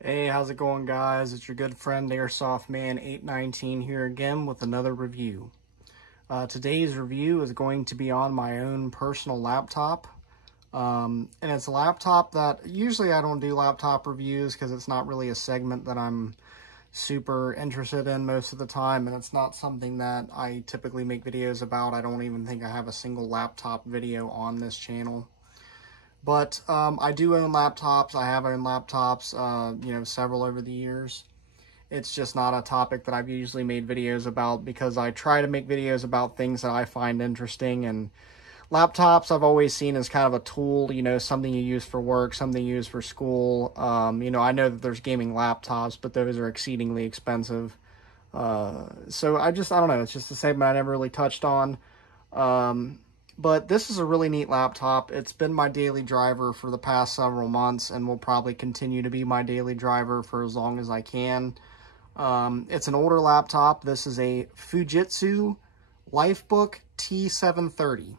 Hey, how's it going, guys? It's your good friend Airsoft Man 819 here again with another review. Today's review is going to be on my own personal laptop. And it's a laptop that usually I don't do laptop reviews because it's not really a segment that I'm super interested in most of the time, and it's not something that I typically make videos about. I don't even think I have a single laptop video on this channel. But I do own laptops. I have owned laptops, several over the years. It's just not a topic that I've usually made videos about because I try to make videos about things that I find interesting. And laptops I've always seen as kind of a tool, something you use for work, something you use for school. I know that there's gaming laptops, but those are exceedingly expensive. So I don't know. It's just a segment I never really touched on. But this is a really neat laptop. It's been my daily driver for the past several months and will probably continue to be my daily driver for as long as I can. It's an older laptop. This is a Fujitsu LifeBook T730.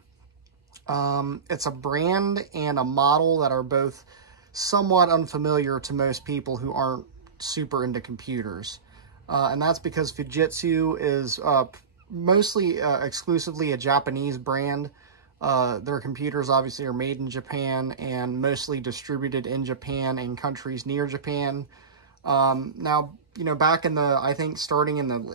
It's a brand and a model that are both somewhat unfamiliar to most people who aren't super into computers. And that's because Fujitsu is mostly exclusively a Japanese brand. Their computers obviously are made in Japan and mostly distributed in Japan and countries near Japan. Now, back in I think starting in the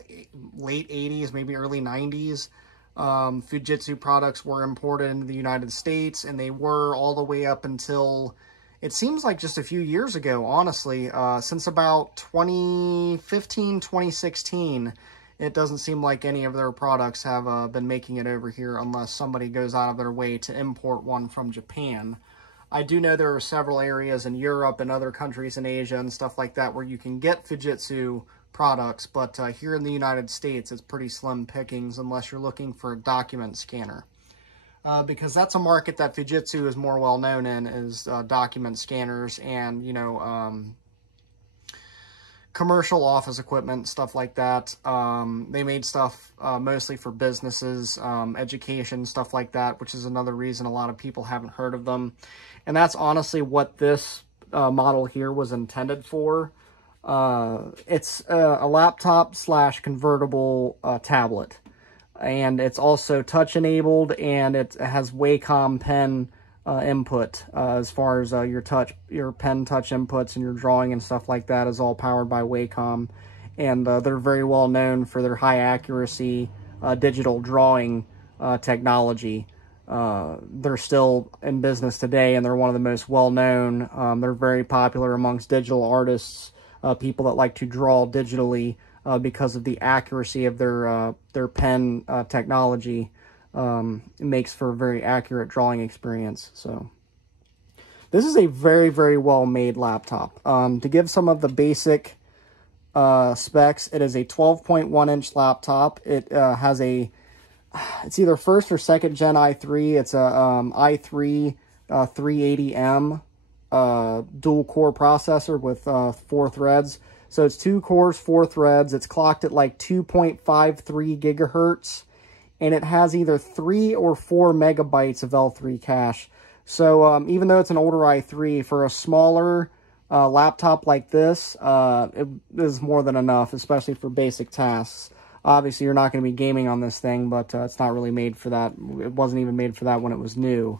late 80s, maybe early 90s, Fujitsu products were imported into the United States, and they were all the way up until, it seems like just a few years ago, honestly, since about 2015, 2016, it doesn't seem like any of their products have been making it over here unless somebody goes out of their way to import one from Japan. I do know there are several areas in Europe and other countries in Asia and stuff like that where you can get Fujitsu products, but here in the United States, it's pretty slim pickings unless you're looking for a document scanner. Because that's a market that Fujitsu is more well known in, is document scanners and, commercial office equipment, stuff like that. They made stuff mostly for businesses, education, stuff like that, which is another reason a lot of people haven't heard of them. And that's honestly what this model here was intended for. It's a laptop / convertible tablet. And it's also touch enabled, and it has Wacom pen input as far as your pen touch inputs and your drawing and stuff like that is all powered by Wacom, and they're very well known for their high accuracy digital drawing technology. They're still in business today, and they're one of the most well known. They're very popular amongst digital artists, people that like to draw digitally because of the accuracy of their pen technology. It makes for a very accurate drawing experience. So this is a very, very well made laptop. To give some of the basic specs, it is a 12.1 inch laptop. It has it's either first or second gen i3. It's a i3 380M dual core processor with 4 threads. So it's 2 cores, 4 threads. It's clocked at like 2.53 gigahertz. And it has either 3 or 4 megabytes of L3 cache. So even though it's an older i3, for a smaller laptop like this, it is more than enough, especially for basic tasks. Obviously, you're not going to be gaming on this thing, but it's not really made for that. It wasn't even made for that when it was new.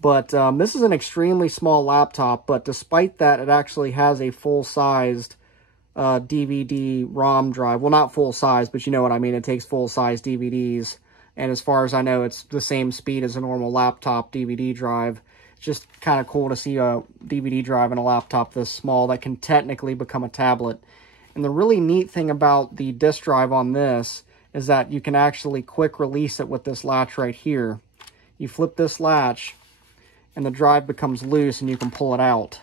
But this is an extremely small laptop, but despite that, it actually has a full-sized DVD-ROM drive. Well, not full-size, but you know what I mean. It takes full-size DVDs. And as far as I know, it's the same speed as a normal laptop DVD drive. It's just kind of cool to see a DVD drive in a laptop this small that can technically become a tablet. And the really neat thing about the disk drive on this is that you can actually quick release it with this latch right here. You flip this latch, and the drive becomes loose, and you can pull it out.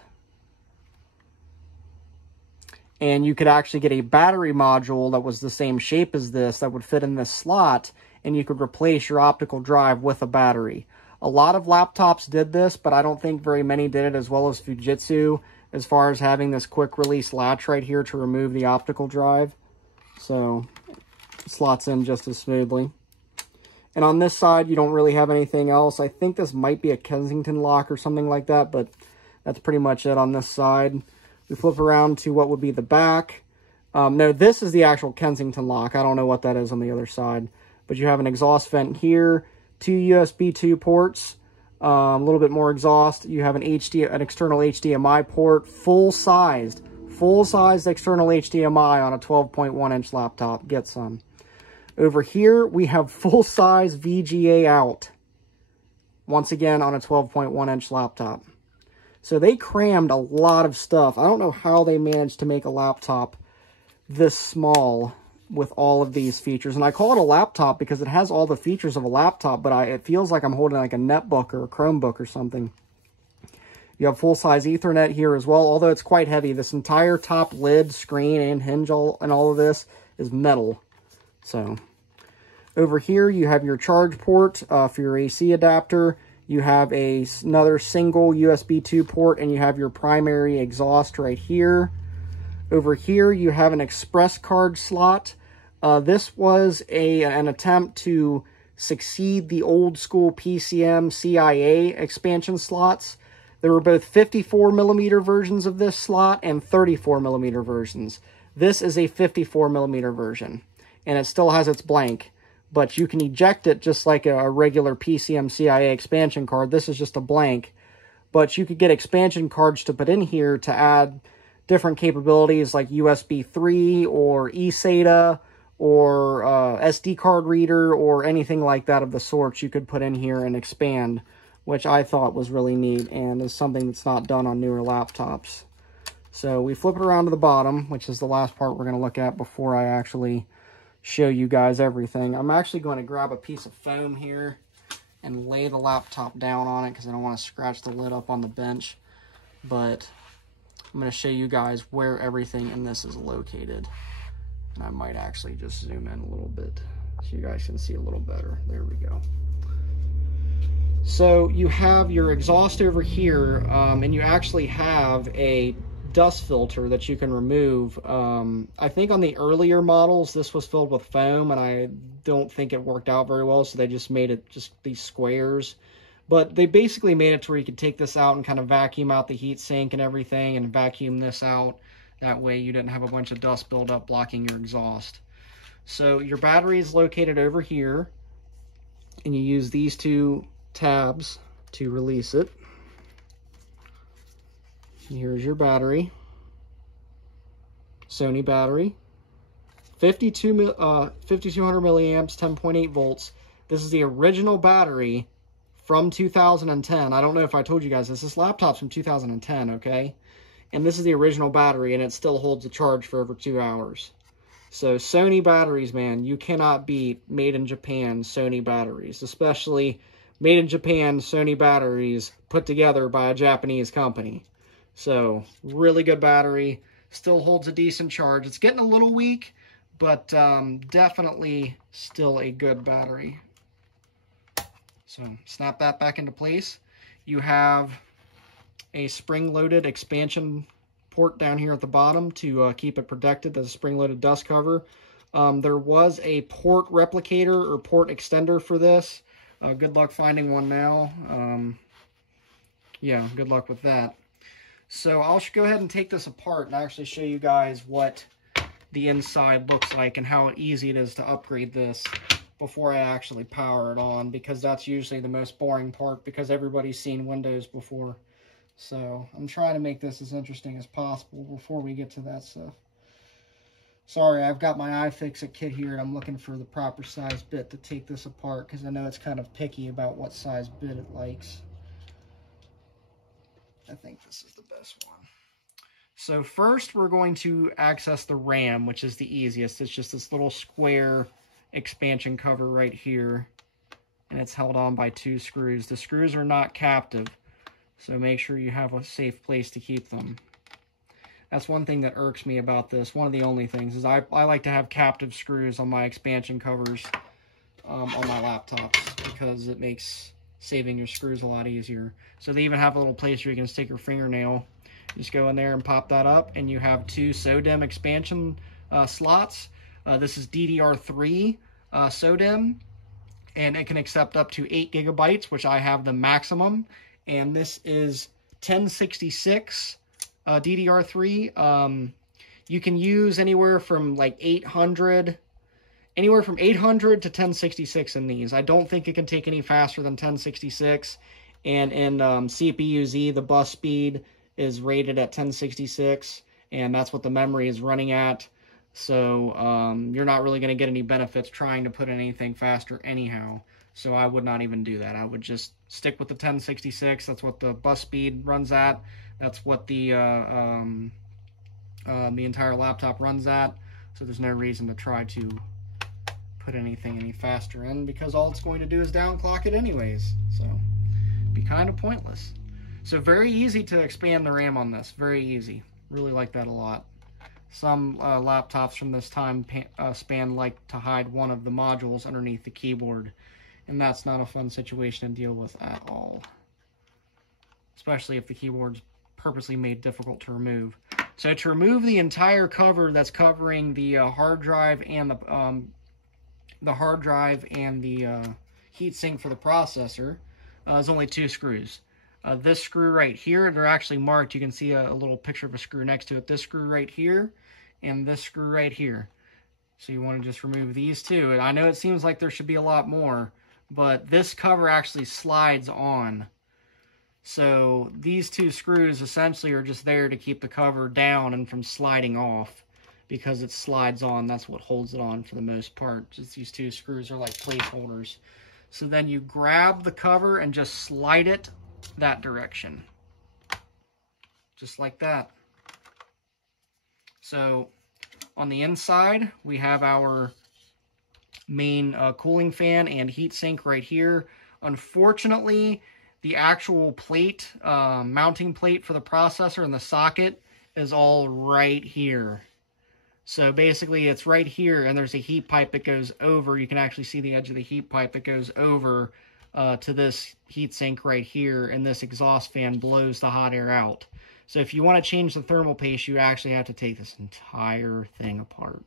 And you could actually get a battery module that was the same shape as this that would fit in this slot, and you could replace your optical drive with a battery. A lot of laptops did this, but I don't think very many did it as well as Fujitsu, as far as having this quick release latch right here to remove the optical drive. So it slots in just as smoothly. And on this side, you don't really have anything else. I think this might be a Kensington lock or something like that, but that's pretty much it on this side. We flip around to what would be the back. No, this is the actual Kensington lock. I don't know what that is on the other side. But you have an exhaust vent here, 2 USB 2 ports, a little bit more exhaust. You have an external HDMI port, full-sized external HDMI on a 12.1-inch laptop. Get some. Over here, we have full-size VGA out. Once again, on a 12.1-inch laptop. So they crammed a lot of stuff. I don't know how they managed to make a laptop this small with all of these features. And I call it a laptop because it has all the features of a laptop, but it feels like I'm holding like a netbook or a Chromebook or something. You have full-size Ethernet here as well, although it's quite heavy. This entire top lid, screen, and hinge and all of this is metal. So over here, you have your charge port for your AC adapter. You have another single USB 2 port, and you have your primary exhaust right here. Over here, you have an express card slot. This was an attempt to succeed the old school PCM CIA expansion slots. There were both 54mm versions of this slot and 34mm versions. This is a 54mm version, and it still has its blank, but you can eject it just like a regular PCM CIA expansion card. This is just a blank, but you could get expansion cards to put in here to add different capabilities like USB 3 or eSATA or SD card reader or anything like that of the sorts you could put in here and expand, which I thought was really neat and is something that's not done on newer laptops. So we flip it around to the bottom, which is the last part we're going to look at before I actually show you guys everything. I'm actually going to grab a piece of foam here and lay the laptop down on it because I don't want to scratch the lid up on the bench. But I'm going to show you guys where everything in this is located. And I might actually just zoom in a little bit so you guys can see a little better. There we go. So you have your exhaust over here, and you actually have a dust filter that you can remove. I think on the earlier models, this was filled with foam, and I don't think it worked out very well, so they just made it just these squares. But they basically made it to where you could take this out and kind of vacuum out the heat sink and everything and vacuum this out. That way you didn't have a bunch of dust buildup blocking your exhaust. So your battery is located over here, and you use these two tabs to release it. And here's your battery. Sony battery. 5200 milliamps, 10.8 volts. This is the original battery from 2010. I don't know if I told you guys this. This laptop's from 2010, okay? And this is the original battery, and it still holds a charge for over 2 hours. So Sony batteries, man, you cannot beat made in Japan Sony batteries, especially made in Japan Sony batteries put together by a Japanese company. So really good battery, still holds a decent charge. It's getting a little weak, but definitely still a good battery. So snap that back into place. You have a spring-loaded expansion port down here at the bottom to keep it protected. There's a spring-loaded dust cover. There was a port replicator or port extender for this. Good luck finding one now. Yeah, good luck with that. So I'll go ahead and take this apart and actually show you guys what the inside looks like and how easy it is to upgrade this before I actually power it on, because that's usually the most boring part because everybody's seen Windows before. So I'm trying to make this as interesting as possible before we get to that stuff. Sorry, I've got my iFixit kit here, and I'm looking for the proper size bit to take this apart because I know it's kind of picky about what size bit it likes. I think this is the best one. So first, we're going to access the RAM, which is the easiest. It's just this little square expansion cover right here, and it's held on by 2 screws. The screws are not captive, so make sure you have a safe place to keep them. That's one thing that irks me about this. One of the only things is I like to have captive screws on my expansion covers on my laptops because it makes saving your screws a lot easier. So they even have a little place where you can stick your fingernail. Just go in there and pop that up, and you have 2 SODIMM expansion slots. This is DDR3 SODIMM, and it can accept up to 8 gigabytes, which I have the maximum. And this is 1066 DDR3. You can use anywhere from like 800 to 1066 in these. I don't think it can take any faster than 1066. And in CPU-Z, the bus speed is rated at 1066, and that's what the memory is running at. So you're not really going to get any benefits trying to put in anything faster anyhow. So I would not even do that. I would just stick with the 1066. That's what the bus speed runs at. That's what the entire laptop runs at. So there's no reason to try to put anything any faster in, because all it's going to do is downclock it anyways. So it'd be kind of pointless. So very easy to expand the RAM on this. Very easy. Really like that a lot. Some laptops from this time span like to hide one of the modules underneath the keyboard, and that's not a fun situation to deal with at all, especially if the keyboard's purposely made difficult to remove. So to remove the entire cover that's covering the hard drive and the heatsink for the processor is only 2 screws. This screw right here, they're actually marked. You can see a little picture of a screw next to it. This screw right here and this screw right here. So you want to just remove these two. And I know it seems like there should be a lot more, but this cover actually slides on. So these 2 screws essentially are just there to keep the cover down and from sliding off, because it slides on. That's what holds it on for the most part. Just these 2 screws are like placeholders. So then you grab the cover and just slide it that direction. Just like that. So on the inside, we have our main cooling fan and heatsink right here. Unfortunately, the actual plate, mounting plate for the processor and the socket is all right here. So basically it's right here, and there's a heat pipe that goes over. You can actually see the edge of the heat pipe that goes over to this heatsink right here, and this exhaust fan blows the hot air out. So if you want to change the thermal paste, you actually have to take this entire thing apart,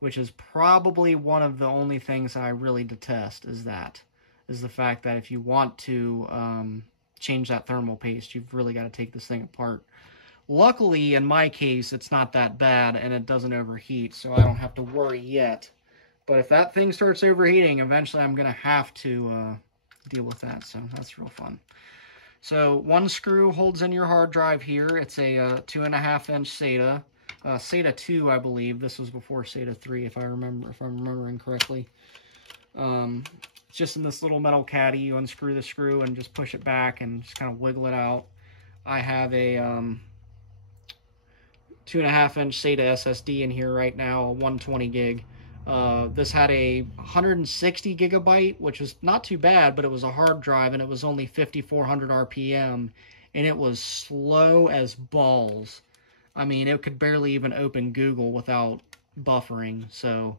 which is probably one of the only things I really detest, is the fact that if you want to change that thermal paste, you've really got to take this thing apart. Luckily, in my case, it's not that bad, and it doesn't overheat, so I don't have to worry yet. But if that thing starts overheating, eventually I'm going to have to deal with that, so that's real fun. So 1 screw holds in your hard drive here. It's a 2.5-inch SATA. SATA 2, I believe. This was before SATA 3, if I'm remembering correctly. Just in this little metal caddy, you unscrew the screw and just push it back and just kind of wiggle it out. I have a 2.5-inch SATA SSD in here right now, a 120 gig. This had a 160 gigabyte, which was not too bad, but it was a hard drive, and it was only 5,400 RPM, and it was slow as balls. I mean, it could barely even open Google without buffering, so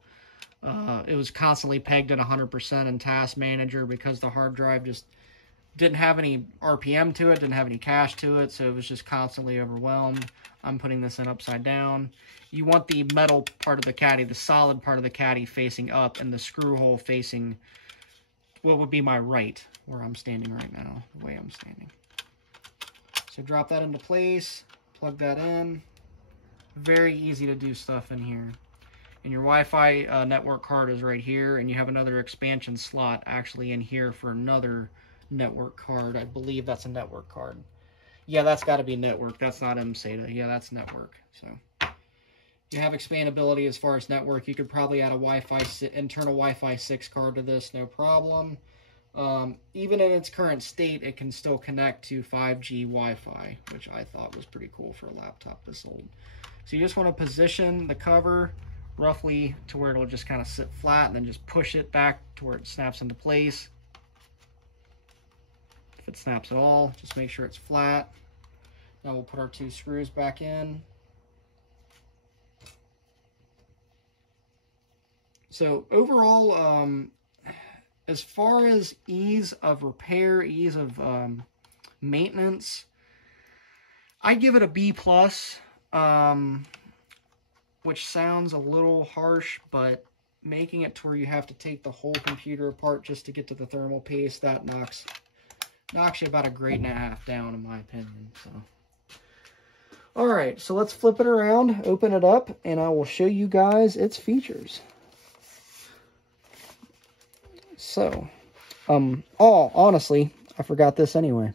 it was constantly pegged at 100% in Task Manager because the hard drive just didn't have any RPM to it, didn't have any cache to it, so it was just constantly overwhelmed. I'm putting this in upside down. You want the metal part of the caddy, the solid part of the caddy facing up, and the screw hole facing what would be my right, where I'm standing right now, the way I'm standing. So drop that into place, plug that in. Very easy to do stuff in here. And your Wi-Fi network card is right here, and you have another expansion slot actually in here for another network card. I believe that's a network card. Yeah, that's got to be network. That's not mSATA. Yeah, that's network. So you have expandability as far as network. You could probably add a internal Wi-Fi 6 card to this, no problem. Even in its current state, it can still connect to 5G Wi-Fi, which I thought was pretty cool for a laptop this old. So you just want to position the cover roughly to where it'll just kind of sit flat, and then just push it back to where it snaps into place. If it snaps at all, just make sure it's flat. Now we'll put our 2 screws back in. So overall, as far as ease of repair, ease of maintenance, I give it a B+, which sounds a little harsh, but making it to where you have to take the whole computer apart just to get to the thermal paste, that knocks you about a grade and a half down, in my opinion. So All right, so let's flip it around, open it up, and I will show you guys its features. So, honestly, I forgot this anyway.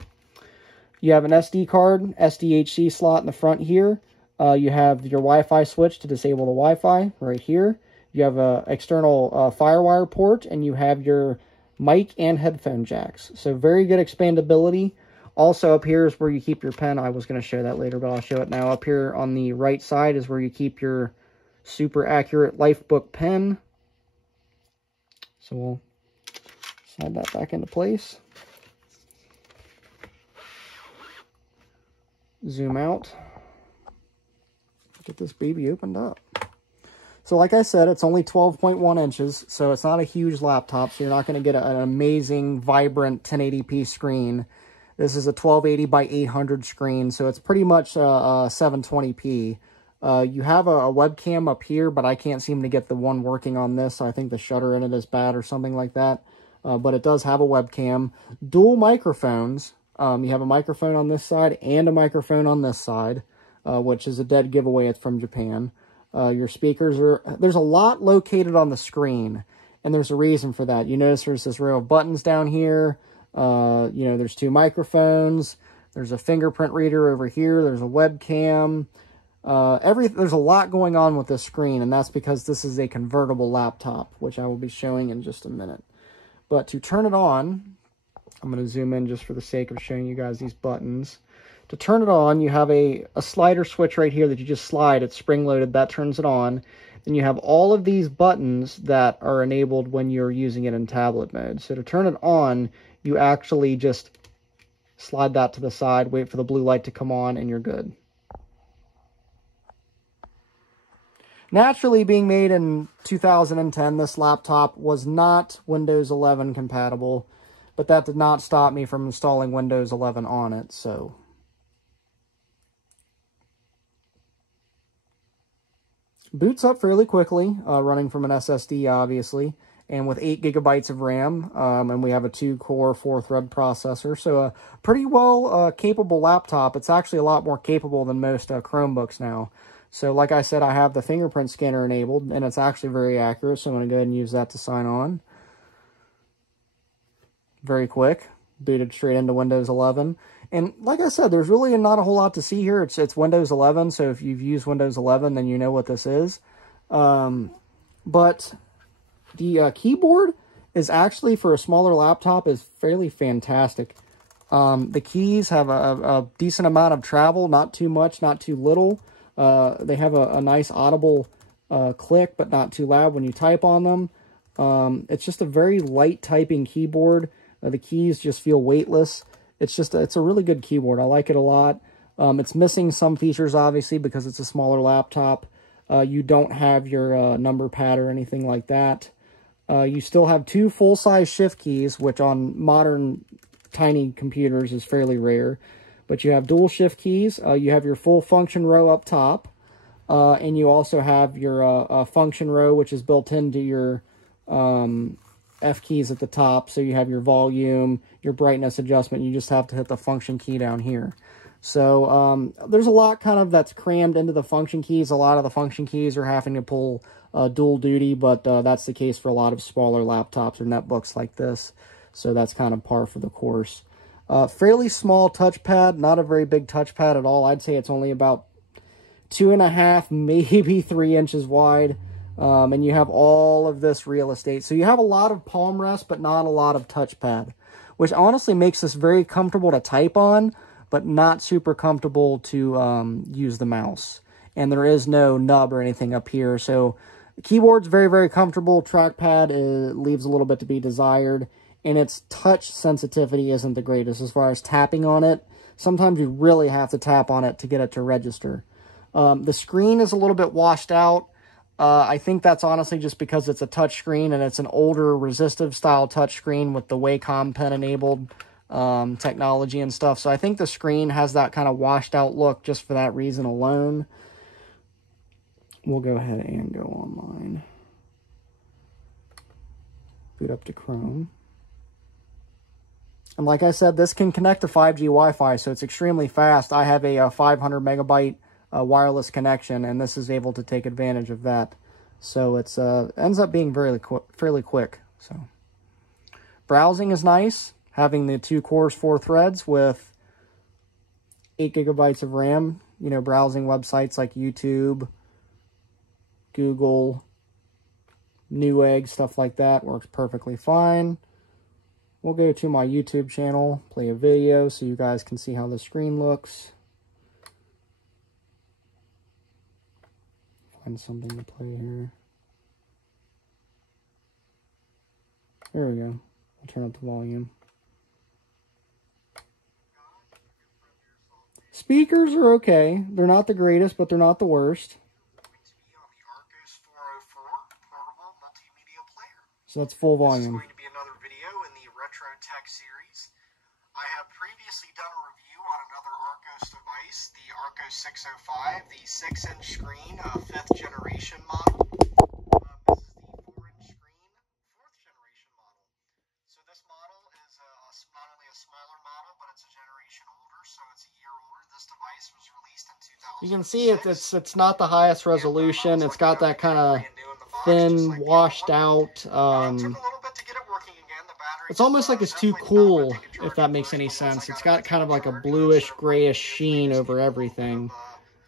You have an SD card, SDHC slot in the front here. You have your Wi-Fi switch to disable the Wi-Fi right here. You have a external FireWire port, and you have your mic and headphone jacks. So very good expandability. Also up here is where you keep your pen. I was going to show that later, but I'll show it now. Up here on the right side is where you keep your super accurate LifeBook pen. So we'll slide that back into place. Zoom out. Get this baby opened up. So like I said, it's only 12.1 inches, so it's not a huge laptop, so you're not going to get an amazing, vibrant 1080p screen. This is a 1280 by 800 screen, so it's pretty much 720p. You have a webcam up here, but I can't seem to get the one working on this, so I think the shutter in it is bad or something like that. But it does have a webcam. Dual microphones. You have a microphone on this side and a microphone on this side, which is a dead giveaway. It's from Japan. Your speakers there's a lot located on the screen, and there's a reason for that. You notice there's this row of buttons down here. There's two microphones. There's a fingerprint reader over here. There's a webcam. There's a lot going on with this screen, and that's because this is a convertible laptop, which I will be showing in just a minute. But to turn it on, I'm going to zoom in just for the sake of showing you guys these buttons. To turn it on, you have a slider switch right here that you just slide. It's spring-loaded. That turns it on. Then you have all of these buttons that are enabled when you're using it in tablet mode. So to turn it on, you actually just slide that to the side, wait for the blue light to come on, and you're good. Naturally, being made in 2010, this laptop was not Windows 11 compatible, but that did not stop me from installing Windows 11 on it, so... Boots up fairly quickly, running from an SSD, obviously, and with 8 gigabytes of RAM, and we have a 2-core, 4-thread processor, so a pretty well capable laptop. It's actually a lot more capable than most Chromebooks now. So like I said, I have the fingerprint scanner enabled, and it's actually very accurate, so I'm going to go ahead and use that to sign on. Very quick. Booted straight into Windows 11. And like I said, there's really not a whole lot to see here. It's Windows 11, so if you've used Windows 11, then you know what this is. But the keyboard is actually, for a smaller laptop, is fairly fantastic. The keys have a decent amount of travel, not too much, not too little. They have a nice audible click, but not too loud when you type on them. It's just a very light typing keyboard. The keys just feel weightless. It's a really good keyboard. I like it a lot. It's missing some features, obviously, because it's a smaller laptop. You don't have your number pad or anything like that. You still have 2 full-size shift keys, which on modern tiny computers is fairly rare. But you have dual shift keys. You have your full function row up top. And you also have your function row, which is built into your F keys at the top. So you have your volume, your brightness adjustment. You just have to hit the function key down here. So there's a lot kind of that's crammed into the function keys. A lot of the function keys are having to pull dual duty, but that's the case for a lot of smaller laptops or netbooks like this. So that's kind of par for the course. Fairly small touchpad, not a very big touchpad at all. I'd say it's only about 2.5, maybe 3 inches wide. And you have all of this real estate. So you have a lot of palm rest, but not a lot of touchpad, which honestly makes this very comfortable to type on, but not super comfortable to use the mouse. And there is no nub or anything up here. So the keyboard's very, very comfortable. Trackpad leaves a little bit to be desired. And its touch sensitivity isn't the greatest as far as tapping on it. Sometimes you really have to tap on it to get it to register. The screen is a little bit washed out. I think that's honestly just because it's a touch screen and it's an older resistive style touch screen with the Wacom pen enabled technology and stuff. So I think the screen has that kind of washed out look just for that reason alone. We'll go ahead and go online. Boot up to Chrome. And like I said, this can connect to 5G Wi-Fi, so it's extremely fast. I have a 500 megabyte wireless connection, and this is able to take advantage of that. So it's ends up being fairly quick. So browsing is nice, having the 2 cores, 4 threads with 8 gigabytes of RAM. You know, browsing websites like YouTube, Google, Newegg, stuff like that works perfectly fine. We'll go to my YouTube channel, play a video so you guys can see how the screen looks. Find something to play here. There we go. I'll turn up the volume. Speakers are okay. They're not the greatest, but they're not the worst. So that's full volume. This is going to be another video in the Retro Tech series. I have previously done a review on another Arcos device, the Arcos 605, the 6-inch screen, 5th generation model. This is the 4-inch screen, 4th generation model. So this model is not only a smaller model, but it's a generation older, so it's a year older. This device was released in 2006. You can see it's not the highest resolution. It's got that kind of thin, washed out. It's almost like it's too cool, if that makes any sense. It's got kind of like a bluish, grayish sheen over everything.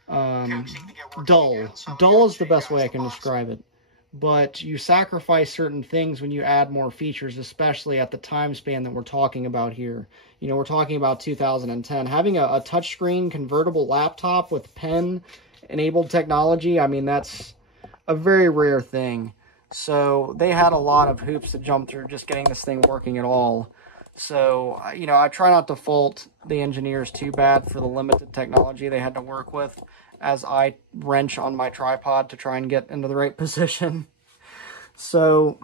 Dull. Dull is the best way I can describe it. But you sacrifice certain things when you add more features, especially at the time span that we're talking about here. You know, we're talking about 2010. Having a touchscreen convertible laptop with pen-enabled technology, I mean, that's a very rare thing. So they had a lot of hoops to jump through just getting this thing working at all. So, you know, I try not to fault the engineers too bad for the limited technology they had to work with as I wrench on my tripod to try and get into the right position. So,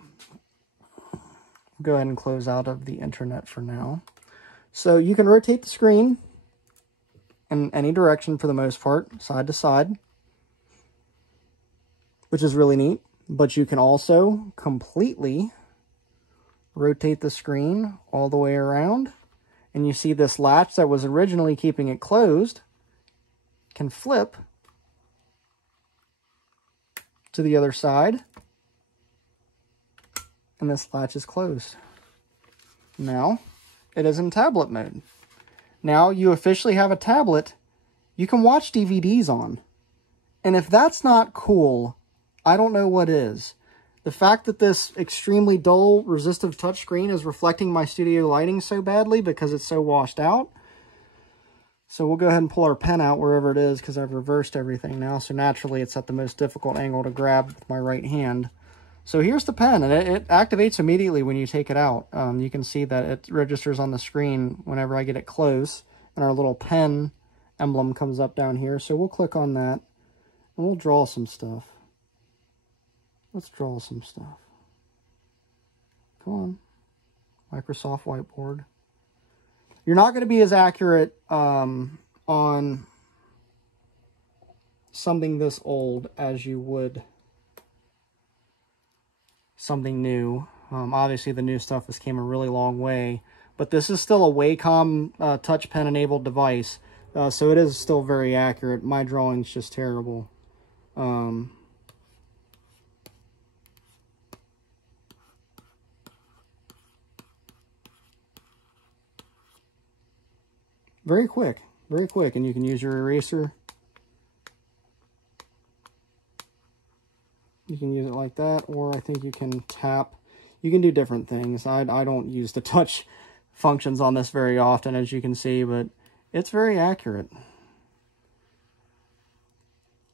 go ahead and close out of the internet for now. So you can rotate the screen in any direction for the most part, side to side, which is really neat. But you can also completely rotate the screen all the way around. And you see this latch that was originally keeping it closed can flip to the other side. And this latch is closed. Now, it is in tablet mode. Now you officially have a tablet you can watch DVDs on. And if that's not cool, I don't know what is. The fact that this extremely dull, resistive touchscreen is reflecting my studio lighting so badly because it's so washed out. So we'll go ahead and pull our pen out wherever it is because I've reversed everything now. So naturally it's at the most difficult angle to grab with my right hand. So here's the pen, and it activates immediately when you take it out. You can see that it registers on the screen whenever I get it close, and our little pen emblem comes up down here. So we'll click on that, and we'll draw some stuff. Let's draw some stuff. Come on. Microsoft Whiteboard. You're not going to be as accurate on something this old as you would something new. Obviously, the new stuff has came a really long way. But this is still a Wacom touch pen enabled device. So it is still very accurate. My drawing's just terrible. Very quick, and you can use your eraser. You can use it like that, or I think you can tap. You can do different things. I don't use the touch functions on this very often, as you can see, but it's very accurate.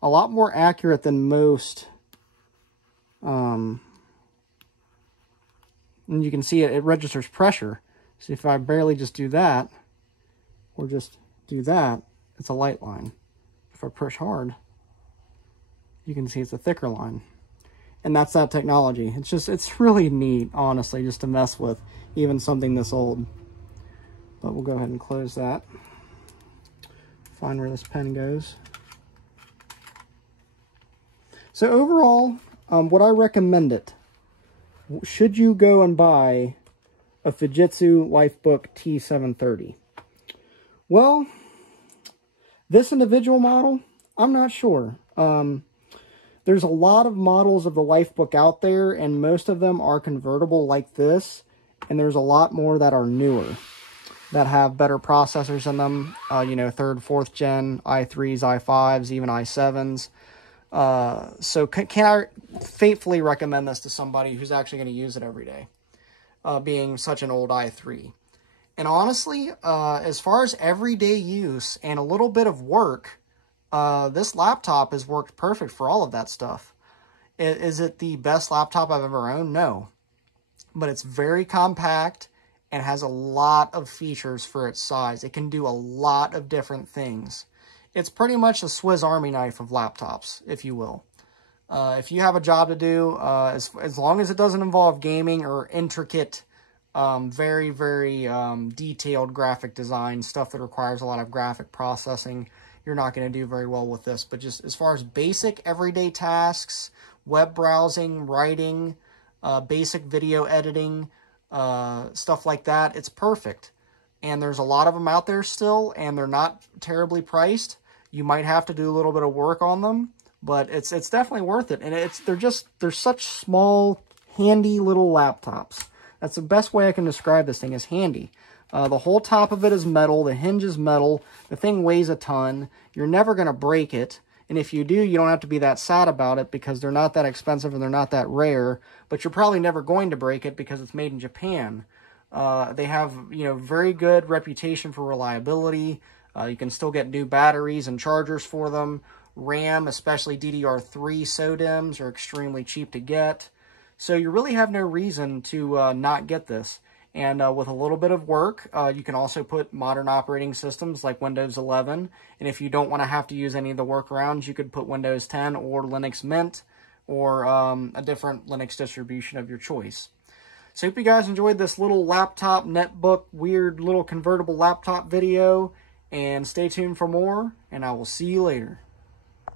A lot more accurate than most. And you can see it registers pressure. So if I barely just do that, or just do that, it's a light line. If I push hard, you can see it's a thicker line. And that's that technology. It's really neat, honestly, just to mess with, even something this old. But we'll go ahead and close that. Find where this pen goes. So overall, would I recommend it? Should you go and buy a Fujitsu LifeBook T730? Well, this individual model, I'm not sure. There's a lot of models of the LifeBook out there, and most of them are convertible like this, and there's a lot more that are newer, that have better processors in them, you know, 3rd, 4th gen, i3s, i5s, even i7s. So can I faithfully recommend this to somebody who's actually going to use it every day, being such an old i3? And honestly, as far as everyday use and a little bit of work, this laptop has worked perfect for all of that stuff. Is it the best laptop I've ever owned? No. But it's very compact and has a lot of features for its size. It can do a lot of different things. It's pretty much a Swiss Army knife of laptops, if you will. If you have a job to do, as long as it doesn't involve gaming or intricate, very, very detailed graphic design, stuff that requires a lot of graphic processing, you're not going to do very well with this. But just as far as basic everyday tasks, web browsing, writing, basic video editing, stuff like that, it's perfect. And there's a lot of them out there still, and they're not terribly priced. You might have to do a little bit of work on them, but it's definitely worth it. And they're such small, handy little laptops. That's the best way I can describe this thing, is handy. The whole top of it is metal. The hinge is metal. The thing weighs a ton. You're never going to break it. And if you do, you don't have to be that sad about it, because they're not that expensive and they're not that rare. But you're probably never going to break it because it's made in Japan. They have, you know, very good reputation for reliability. You can still get new batteries and chargers for them. RAM, especially DDR3 SODIMMs, are extremely cheap to get. So you really have no reason to not get this. And with a little bit of work, you can also put modern operating systems like Windows 11. And if you don't want to have to use any of the workarounds, you could put Windows 10 or Linux Mint, or a different Linux distribution of your choice. So I hope you guys enjoyed this little laptop, netbook, weird little convertible laptop video. And stay tuned for more, and I will see you later.